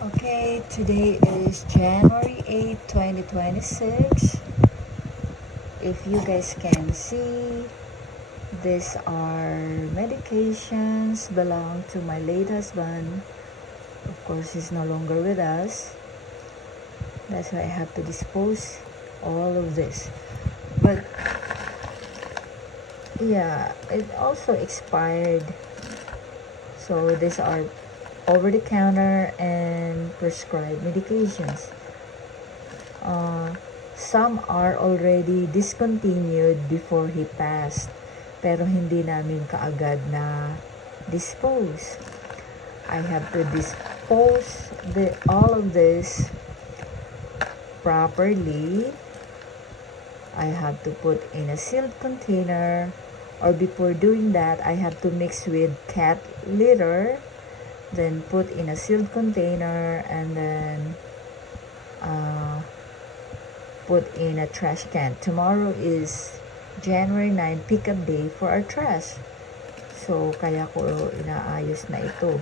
Okay, today is January 8, 2026. If you guys can see, these are medications belong to my late husband. Of course, he's no longer with us. That's why I have to dispose all of this. But yeah, it also expired. So these are over-the-counter and prescribed medications. Some are already discontinued before he passed, pero hindi namin kaagad na dispose. I have to dispose all of this properly. I have to put in a sealed container, or before doing that, I have to mix with cat litter, then put in a sealed container, and then put in a trash can. Tomorrow is January 9 pickup day for our trash. So, kaya ko inaayos na ito.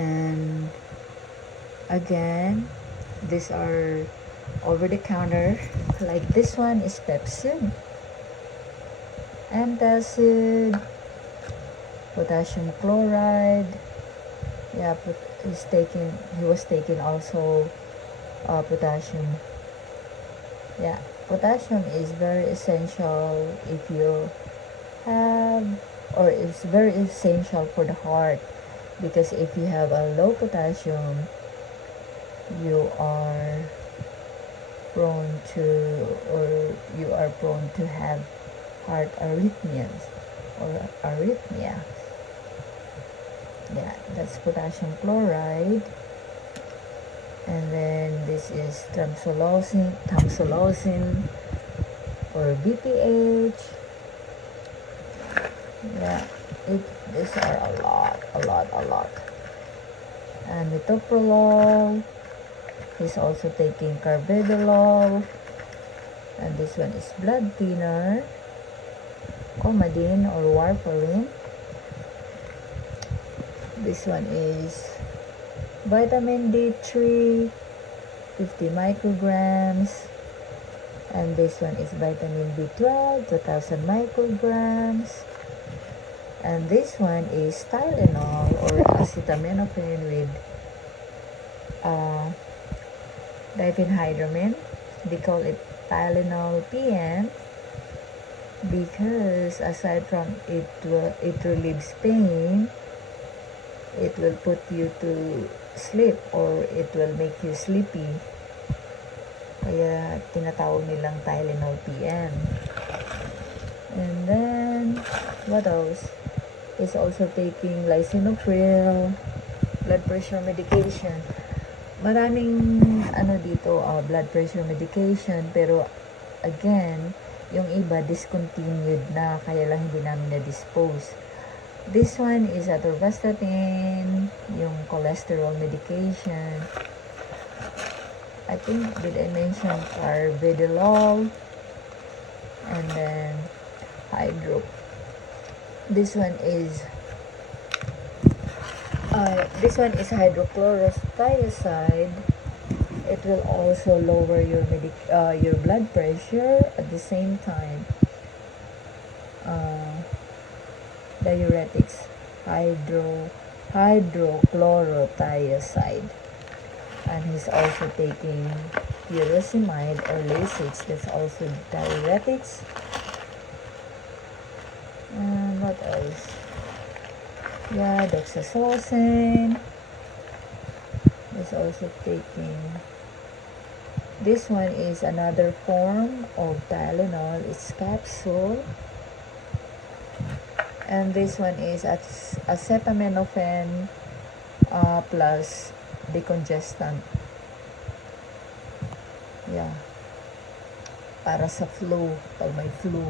And again, these are over the counter. Like this one is Pepsid, antacid, potassium chloride. Yeah, but he was taking also potassium. Yeah, potassium is very essential if you have, or it's very essential for the heart, because if you have a low potassium, you are prone to have heart arrhythmias or arrhythmia. Yeah, that's potassium chloride. And then this is tamsulosin or BPH. Yeah, these are a lot. And metoprolol. He's also taking carvedilol. And this one is blood thinner, Coumadin or warfarin. This one is vitamin D3, 50 micrograms. And this one is vitamin B12, 2000 micrograms. And this one is Tylenol or acetaminophen with diphenhydramine. They call it Tylenol PM because aside from it relieves pain, it will put you to sleep or it will make you sleepy. Kaya tinatawag nilang Tylenol PM. And then, what else? Is also taking lisinopril, blood pressure medication. Maraming dito, blood pressure medication, pero again, yung iba discontinued na, kaya lang hindi namin na-dispose. This one is atorvastatin, yung cholesterol medication. I think, did I mention carvedilol? And then hydro. This one is hydrochlorothiazide. It will also lower your blood pressure at the same time. Diuretics, hydrochlorothiazide. And he's also taking furosemide or Lasix. That's also diuretics. And what else? Yeah, doxazosin is also taking. This one is another form of Tylenol. It's capsule. And this one is acetaminophen plus decongestant. Yeah. Para sa flu, pag may flu.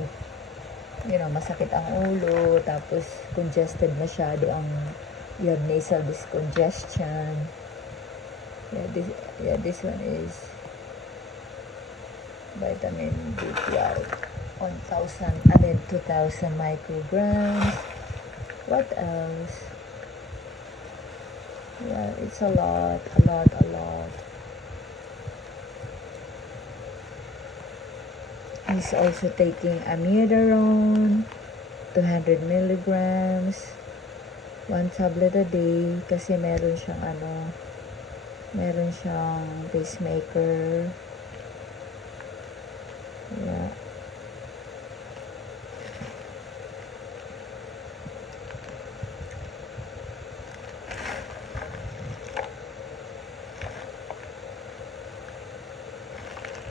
Masakit ang ulo, tapos congested masyado you have nasal congestion. This one is vitamin B12, 2,000 micrograms. What else? Yeah, it's a lot, a lot, a lot. He's also taking amiodarone, 200 milligrams, 1 tablet a day, kasi meron siyang pacemaker. Yeah.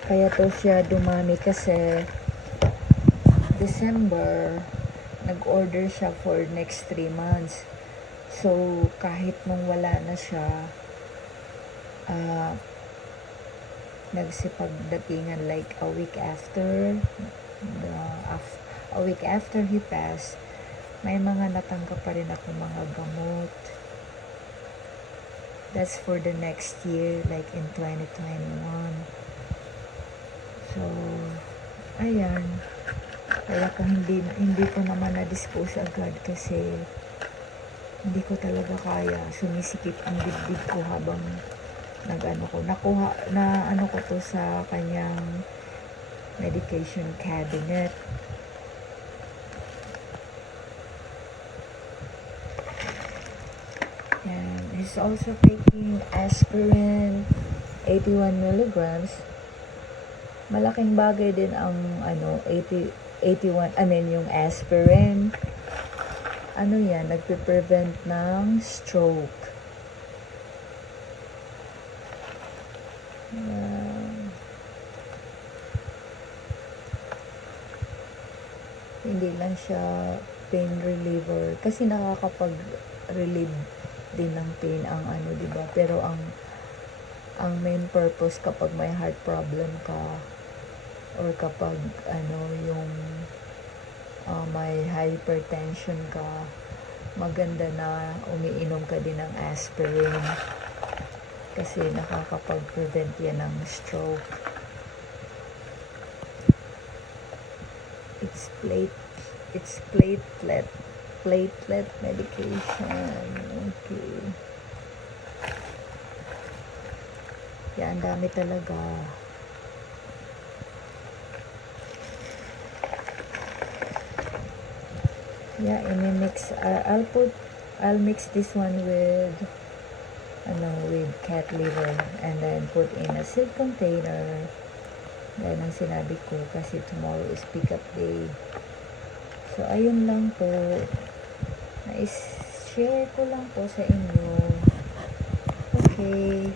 Kaya to siya dumami kasi December, nag-order siya for next 3 months. So, kahit nung wala na siya, nagsipagdatingan like a week after he passed, may mga natanggap pa rin ako mga gamot. That's for the next year, like in 2021. So, ayan. Kaya hindi ko naman na-dispose agad kasi hindi ko talaga kaya. Sumisikip ang dibdib ko habang naano ko to sa kanyang medication cabinet. And he's also taking aspirin, 81 milligrams. Malaking bagay din ang 81, yung aspirin. Yan, nagpe-prevent ng stroke. Hindi lang siya pain reliever kasi nakakapag-relieve din ng pain ang diba? Pero ang main purpose kapag may heart problem ka or kapag yung may hypertension ka, maganda na umiinom ka din ng aspirin kasi nakakapag-prevent yan ng stroke. It's platelet medication. Okay. Yan, dami talaga. Yeah, I'll mix this one with cat liver and then put in a sealed container. Dahil ang sinabi ko kasi tomorrow is pick up day. So, ayun lang po. Na-share ko lang po sa inyo. Okay.